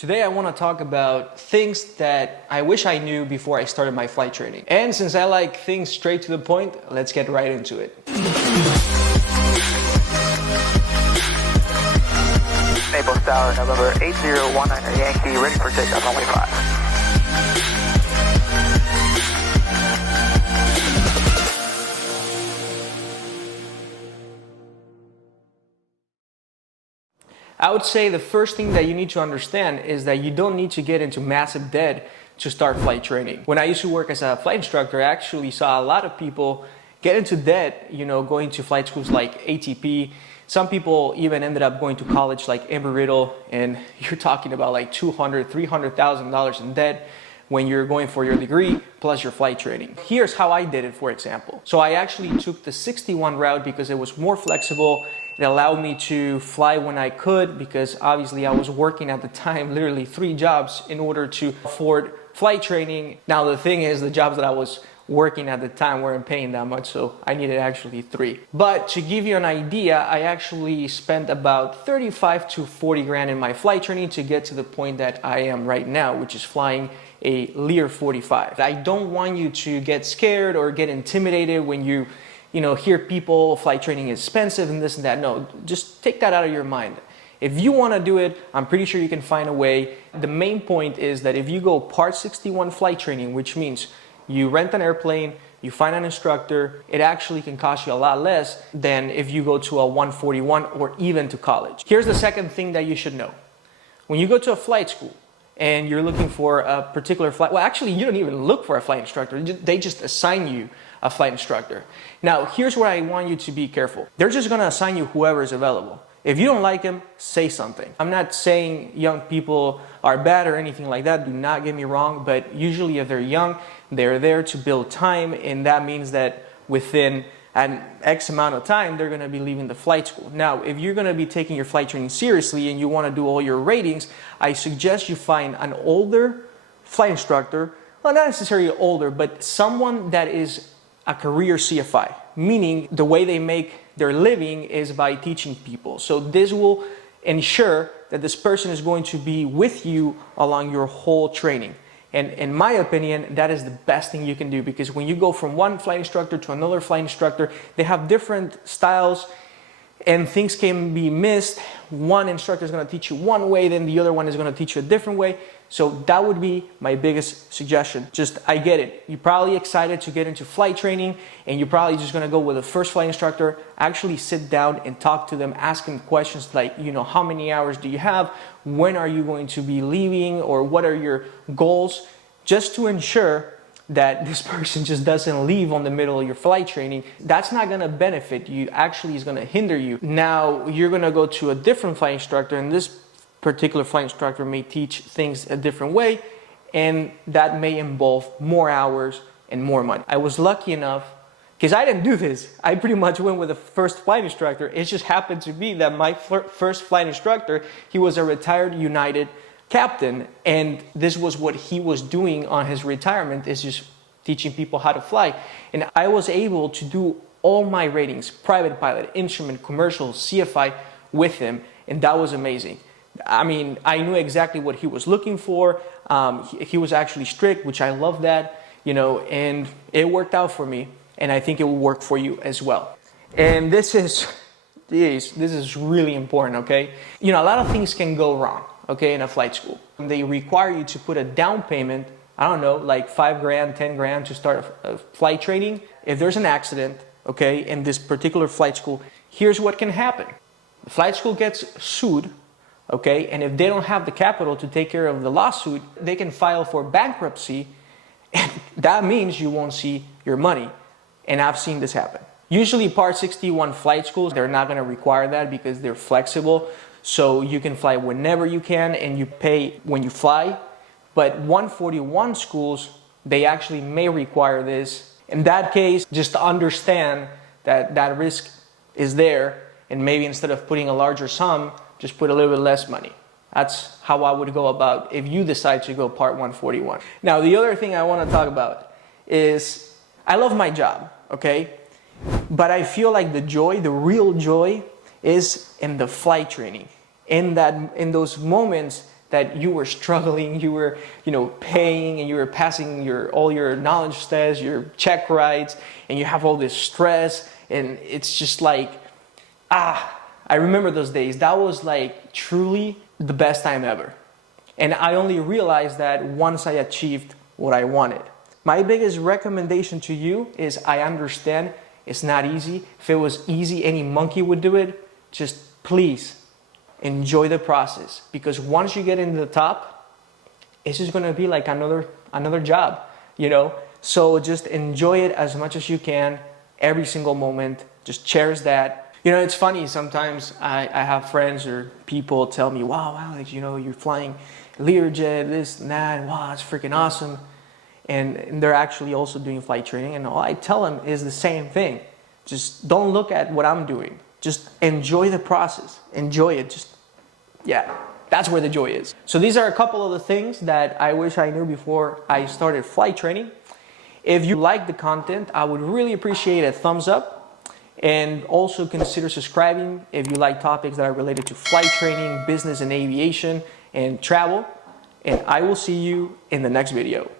Today I want to talk about things that I wish I knew before I started my flight training. And since I like things straight to the point, let's get right into it. Naples Tower, November 8019 Yankee, ready for takeoff, runway 5. I would say the first thing that you need to understand is that you don't need to get into massive debt to start flight training. When I used to work as a flight instructor, I actually saw a lot of people get into debt, going to flight schools like ATP. Some people even ended up going to college like Embry-Riddle, and you're talking about like $200,000, $300,000 in debt when you're going for your degree plus your flight training. Here's how I did it, for example. So I actually took the 61 route because it was more flexible. It allowed me to fly when I could because obviously I was working at the time, literally 3 jobs in order to afford flight training. Now the thing is, the jobs that I was working at the time weren't paying that much, so I needed actually 3. But to give you an idea, I actually spent about 35 to 40 grand in my flight training to get to the point that I am right now, which is flying a Lear 45. I don't want you to get scared or get intimidated when you hear people, flight training is expensive and this and that. No, just take that out of your mind. If you want to do it, I'm pretty sure you can find a way. The main point is that if you go Part 61 flight training, which means you rent an airplane, you find an instructor, it actually can cost you a lot less than if you go to a 141 or even to college. Here's the second thing that you should know. When you go to a flight school and you're looking for a particular flight, well, actually, you don't even look for a flight instructor. They just assign you a flight instructor. Now, here's where I want you to be careful. They're just gonna assign you whoever is available. If you don't like him, say something. I'm not saying young people are bad or anything like that, do not get me wrong, but usually if they're young, they're there to build time, and that means that within an X amount of time, they're gonna be leaving the flight school. Now, if you're gonna be taking your flight training seriously and you wanna do all your ratings, I suggest you find an older flight instructor, well, not necessarily older, but someone that is a career CFI, meaning the way they make their living is by teaching people. So this will ensure that this person is going to be with you along your whole training. And in my opinion, that is the best thing you can do, because when you go from one flight instructor to another flight instructor, they have different styles and things can be missed. One instructor is going to teach you one way, then the other one is going to teach you a different way. So that would be my biggest suggestion. I get it. You're probably excited to get into flight training and you're probably just going to go with the first flight instructor. Actually sit down and talk to them, ask them questions like, how many hours do you have? When are you going to be leaving? Or what are your goals? Just to ensure that this person just doesn't leave on the middle of your flight training. That's not gonna benefit you, actually is gonna hinder you. Now, you're gonna go to a different flight instructor, and this particular flight instructor may teach things a different way, and that may involve more hours and more money. I was lucky enough, because I didn't do this. I pretty much went with the first flight instructor. It just happened to be that my first flight instructor, he was a retired United captain, and this was what he was doing on his retirement, is just teaching people how to fly. And I was able to do all my ratings, private pilot, instrument, commercial, CFI, with him, and that was amazing. I mean, I knew exactly what he was looking for. He was actually strict, which I love that, and it worked out for me, and I think it will work for you as well. And this is really important, okay? A lot of things can go wrong, okay, in a flight school. They require you to put a down payment, I don't know, like 5 grand, 10 grand to start a flight training. If there's an accident, okay, in this particular flight school, here's what can happen. The flight school gets sued, okay, and if they don't have the capital to take care of the lawsuit, they can file for bankruptcy, and that means you won't see your money. And I've seen this happen. Usually Part 61 flight schools, they're not gonna require that because they're flexible. So you can fly whenever you can and you pay when you fly. But 141 schools, they actually may require this. In that case, just understand that that risk is there, and maybe instead of putting a larger sum, just put a little bit less money. That's how I would go about if you decide to go Part 141. Now, the other thing I want to talk about is I love my job, okay? But I feel like the real joy, is in the flight training. In those moments that you were struggling, you were, paying, and you were passing all your knowledge tests, your check rides, and you have all this stress, and it's just like, I remember those days. That was like truly the best time ever. And I only realized that once I achieved what I wanted. My biggest recommendation to you is, I understand it's not easy. If it was easy, any monkey would do it. Just please enjoy the process, because once you get into the top, it's just gonna be like another job, So just enjoy it as much as you can, every single moment. Just cherish that. It's funny, sometimes I have friends or people tell me, wow, Alex, you're flying Learjet, this and that, and wow, it's freaking awesome. And they're actually also doing flight training, and all I tell them is the same thing. Just don't look at what I'm doing. Just enjoy the process. Enjoy it. That's where the joy is. So these are a couple of the things that I wish I knew before I started flight training. If you like the content, I would really appreciate a thumbs up. And also consider subscribing if you like topics that are related to flight training, business and aviation, and travel. And I will see you in the next video.